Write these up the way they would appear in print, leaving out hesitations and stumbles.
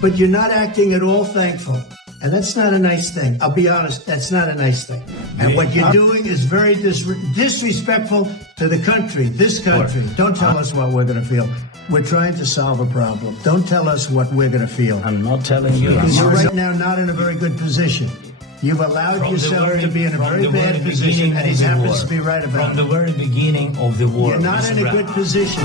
but you're not acting at all thankful. And that's not a nice thing. I'll be honest, that's not a nice thing. And what you're doing is very disrespectful to the country, this country. Don't tell us what we're going to feel. We're trying to solve a problem. Don't tell us what we're going to feel. I'm not telling you. Because you're right now not in a very good position. You've allowed yourself to be in a very bad position, and he happens to be right about it. From the very beginning of the war. You're not in a good position.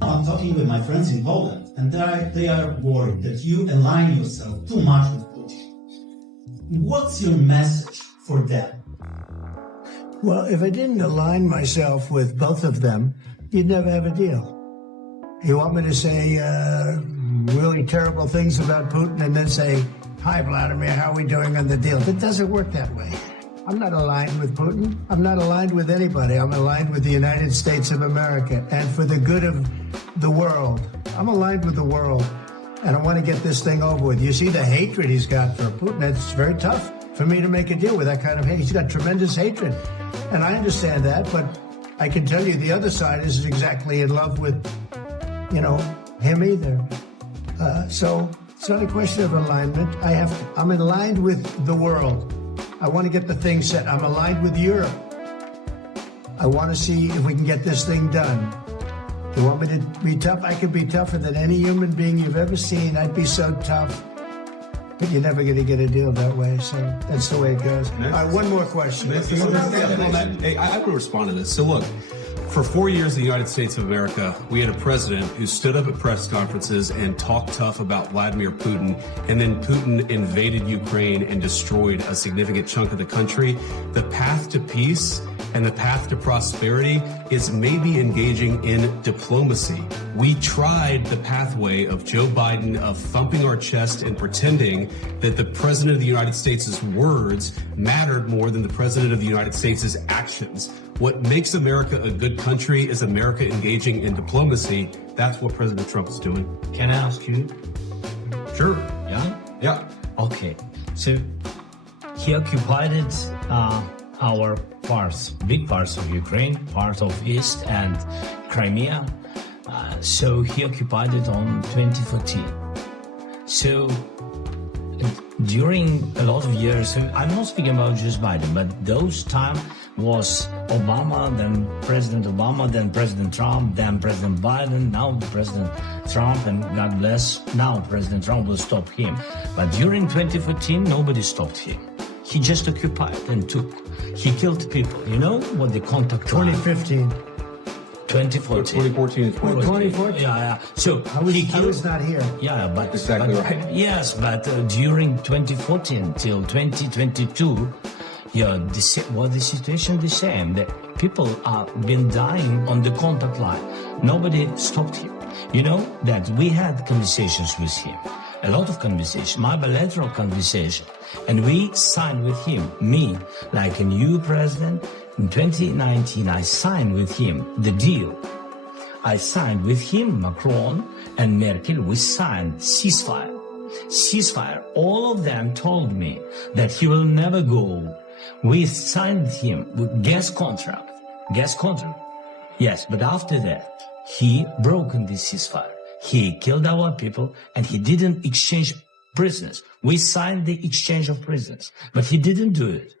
I'm talking with my friends in Poland, and they are worried that you align yourself too much with Putin. What's your message for them? Well, if I didn't align myself with both of them, you'd never have a deal. You want me to say really terrible things about Putin and then say, "Hi, Vladimir, how are we doing on the deal?" It doesn't work that way. I'm not aligned with Putin. I'm not aligned with anybody. I'm aligned with the United States of America and for the good of the world. I'm aligned with the world, and I want to get this thing over with. You see the hatred he's got for Putin. It's very tough for me to make a deal with that kind of hate. He's got tremendous hatred, and I understand that, but I can tell you the other side isn't exactly in love with, him either. So it's not a question of alignment. I'm aligned with the world. I want to get the thing set. I'm aligned with Europe. I want to see if we can get this thing done. You want me to be tough? I could be tougher than any human being you've ever seen. I'd be so tough. But you're never going to get a deal that way, so that's the way it goes. All right, one more question. Hey, I would respond to this. So look, for 4 years in the United States of America, we had a president who stood up at press conferences and talked tough about Vladimir Putin, and then Putin invaded Ukraine and destroyed a significant chunk of the country. The path to peace and the path to prosperity is maybe engaging in diplomacy. We tried the pathway of Joe Biden of thumping our chest and pretending that the president of the United States' words mattered more than the president of the United States' actions. What makes America a good country is America engaging in diplomacy. That's what President Trump is doing. Can I ask you? Sure. Yeah? Yeah. Okay. So he occupied our parts, big parts of Ukraine, part of East and Crimea. So he occupied it on 2014. So during a lot of years, I'm not speaking about just Biden, but those time was Obama, then President Obama, then President Trump, then President Biden, now the President Trump, and God bless, now President Trump will stop him. But during 2014, nobody stopped him. He just occupied and took. He killed people. You know what the contact 2015. 2014. 2014. 2014? Yeah. So I was not here. Yeah, but exactly right. Yes, but during 2014 till 2022, the situation the same. The people are been dying on the contact line. Nobody stopped him. You know that we had conversations with him, a lot of conversation, my bilateral conversation, and we signed with him. Me, like a new president. In 2019, I signed with him the deal. I signed with him, Macron and Merkel, we signed ceasefire. All of them told me that he will never go. We signed him with gas contract. Yes, but after that, he broken the ceasefire. He killed our people and he didn't exchange prisoners. We signed the exchange of prisoners, but he didn't do it.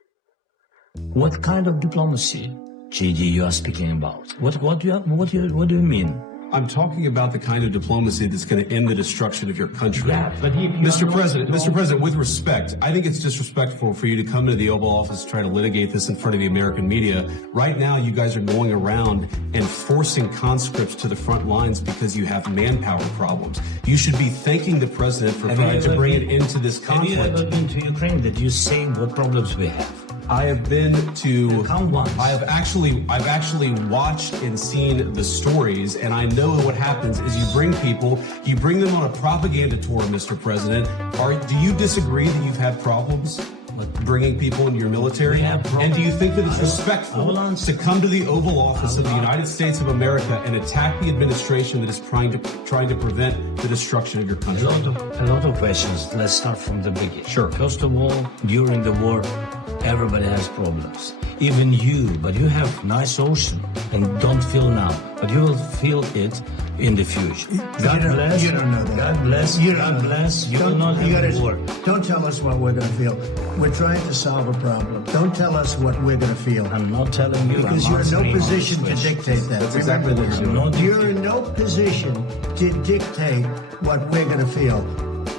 What kind of diplomacy, JD, you are speaking about? What do you mean? I'm talking about the kind of diplomacy that's going to end the destruction of your country. Yeah, but Mr. President, with respect, I think it's disrespectful for you to come to the Oval Office to try to litigate this in front of the American media. Right now, you guys are going around and forcing conscripts to the front lines because you have manpower problems. You should be thanking the president for trying to bring it into this conflict. Have you ever been to Ukraine that you say what problems we have? I have been to. Count once. I've actually watched and seen the stories, and I know what happens is you bring them on a propaganda tour, Mr. President. Do you disagree that you've had problems with bringing people into your military? And do you think that it's respectful to come to the Oval Office of the United States of America and attack the administration that is trying to prevent the destruction of your country? A lot of questions. Let's start from the beginning. Sure. First of all, during the war, Everybody has problems. Even you, but you have nice ocean and don't feel now, but you will feel it in the future. God bless. You don't know that. God bless. You don't God know bless. that. You will not you have gotta- a war. Don't tell us what we're going to feel. We're trying to solve a problem. Don't tell us what we're going to feel. I'm not telling you. Because I'm you're in no answering all position these to questions. dictate that. That's exactly what you're I'm doing. not You're in no position to dictate what we're going to feel.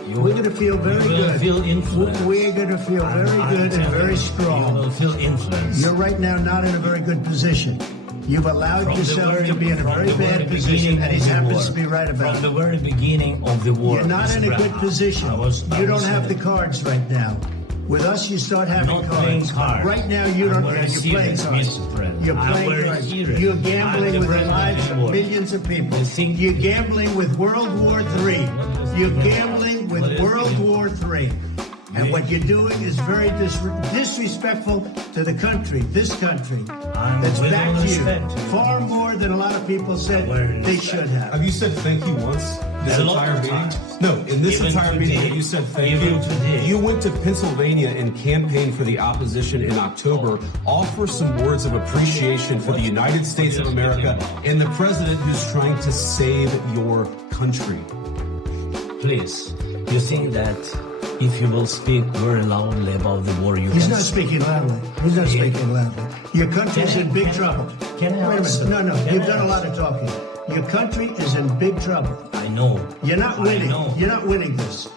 You- We're going to feel very you will good. feel influenced. We're going to feel very I'm good and telling very you, strong. You will feel influence. You're right now not in a very good position. You've allowed From the yourself very- to be in a from very the very bad position, beginning and he of the happens war. to be right about From it. the very beginning of the war. You're not in a Mr. good Brown, position. I was have the cards right now. With us, you start having not playing cards. cards. Right now, you I'm don't. very You're playing serious, cards. Mr. President. You're I'm playing very cards. serious. You're I'm gambling the with the president lives of of the world. millions of people. You think- You're gambling with World War III. You're gambling with What is World it? War III. And what you're doing is very disrespectful to the country, this country. I'm That's with back all to you. respect to you. Far more than a lot of people said Very they respect. should have. Have you said thank you once this A lot entire of meeting? times. No, in this Even entire today. meeting, have you said thank Even you? today. You went to Pennsylvania and campaigned for the opposition in October. Offer some words of appreciation for the United States of America and the president who's trying to save your country. Please, you think that if you will speak very loudly about the war, you He's can not speaking loudly. He's not Yeah. speaking loudly. Your country's in big trouble. Can I Wait a answer? minute. No, Can you've I done a lot of talking. Your country is in big trouble. I know. You're not I winning. know. You're not winning this.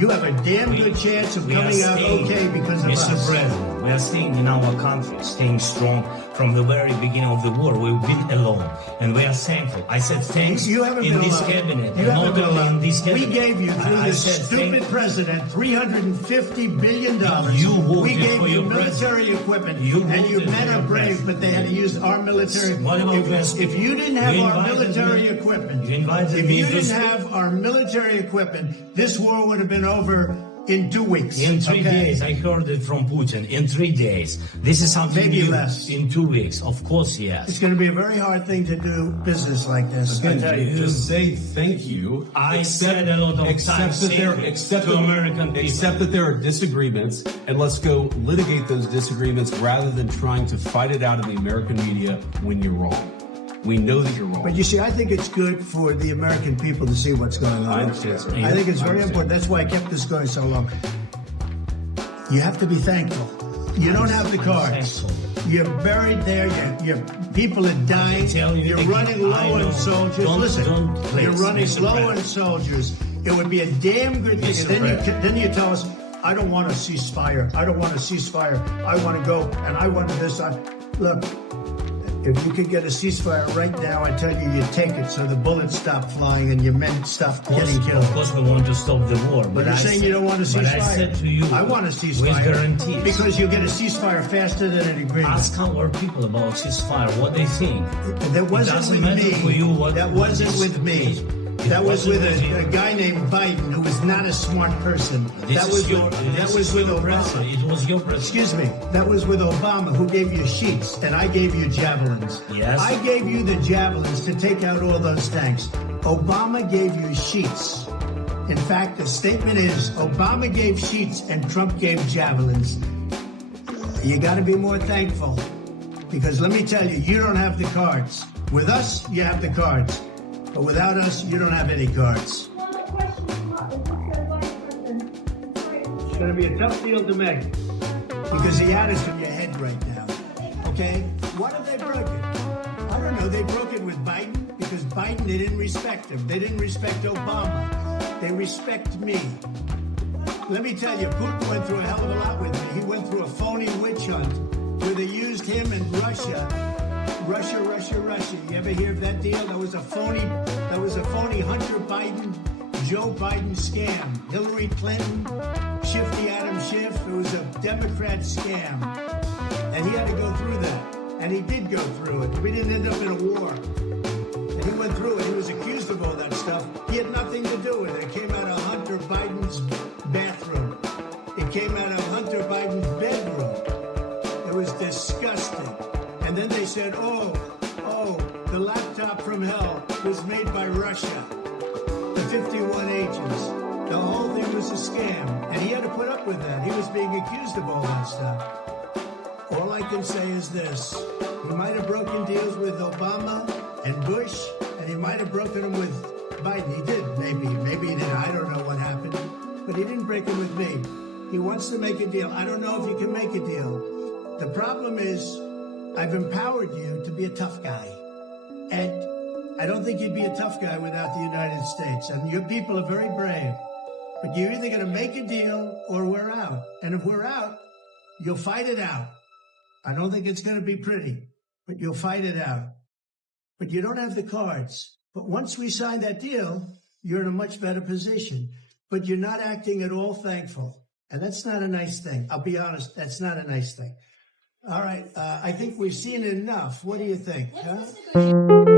You have a damn We- good chance of we are coming out staying, okay because of Mr. us. President, we are staying in our country, staying strong from the very beginning of the war. We've been alone, and we are thankful. I said thanks You haven't in been this alone. cabinet, You and haven't not been only alone. in this We cabinet. gave you, through I this said stupid thank- president, $350 billion. You voted we gave for you your military president. equipment. You and your voted men for are your brave, president. but they had to use our military. What about Vance? If you didn't have You our invited military me- equipment, you invited if me you to didn't speak. have our military equipment, this war would have been over in 2 weeks. In 3 okay? days, I heard it from Putin. In 3 days, this is something Maybe new. less. In 2 weeks, of course, yes. It's going to be a very hard thing to do business like this. I Again, tell you. just say thank you. I said a lot of times that there, thank you except to that- American people. Except that there are disagreements, and let's go litigate those disagreements rather than trying to fight it out in the American media when you're wrong. We know that you're wrong. But you see, I think it's good for the American people to see what's going on. I understand, sir. I think it's very I understand. important. That's why I kept this going so long. You have to be thankful. You don't have the cards. thankful. You're buried there. Your people are dying. tell you You're again, running low I on know. soldiers. Don't- Listen, please, you're running Mr. low on President. soldiers. It would be a damn good thing. Mr. And President. then you tell us, I don't want a ceasefire. I don't want a ceasefire. I want to go, and I want this. Look, if you could get a ceasefire right now, I tell you, you take it so the bullets stop flying and your men stop getting killed. Of course, we want to stop the war. But you're saying you don't want a ceasefire. But I said to you, I want a ceasefire. with guarantees. Because you'll get a ceasefire faster than an agreement. Ask our people about ceasefire, what they think. That wasn't doesn't with matter me. for you what- That what wasn't is- with me. It That was with wasn't a guy named Biden who was not a smart person. This That is was your, with, this that was is with your Obama. president. It was your president. Excuse me. That was with Obama, who gave you sheets, and I gave you javelins. Yes. I gave you the javelins to take out all those tanks. Obama gave you sheets. In fact, the statement is Obama gave sheets and Trump gave javelins. You got to be more thankful, because let me tell you, you don't have the cards. With us, you have the cards. But without us, you don't have any cards. It's going to be a tough deal to make, because the ad is in your head right now. Okay? What have they broken? I don't know. They broke it with Biden, because Biden, they didn't respect him. They didn't respect Obama. They respect me. Let me tell you, Putin went through a hell of a lot with me. He went through a phony witch hunt where they used him in Russia. Russia. You ever hear of that deal? That was a phony Hunter Biden, Joe Biden scam. Hillary Clinton, Shifty Adam Schiff. It was a Democrat scam. And he had to go through that. And he did go through it. We didn't end up in a war. And he went through it. He was accused of all that stuff. He had nothing to do with it. It came out of Hunter Biden's bathroom. It came out of Hunter Biden's bedroom. It was disgusting. And then they said, oh, the laptop from hell was made by Russia. The 51 H's. the whole thing was a scam, and he had to put up with that. He was being accused of all that stuff. All I can say is this. He might have broken deals with Obama and Bush, and he might have broken them with Biden. He did, maybe. Maybe he didn't. I don't know what happened. But he didn't break them with me. He wants to make a deal. I don't know if you can make a deal. The problem is I've empowered you to be a tough guy. And I don't think you'd be a tough guy without the United States. And your people are very brave. But you're either going to make a deal or we're out. And if we're out, you'll fight it out. I don't think it's going to be pretty, but you'll fight it out. But you don't have the cards. But once we sign that deal, you're in a much better position. But you're not acting at all thankful. And that's not a nice thing. I'll be honest, that's not a nice thing. All right, I think we've seen enough. What do you think? Huh?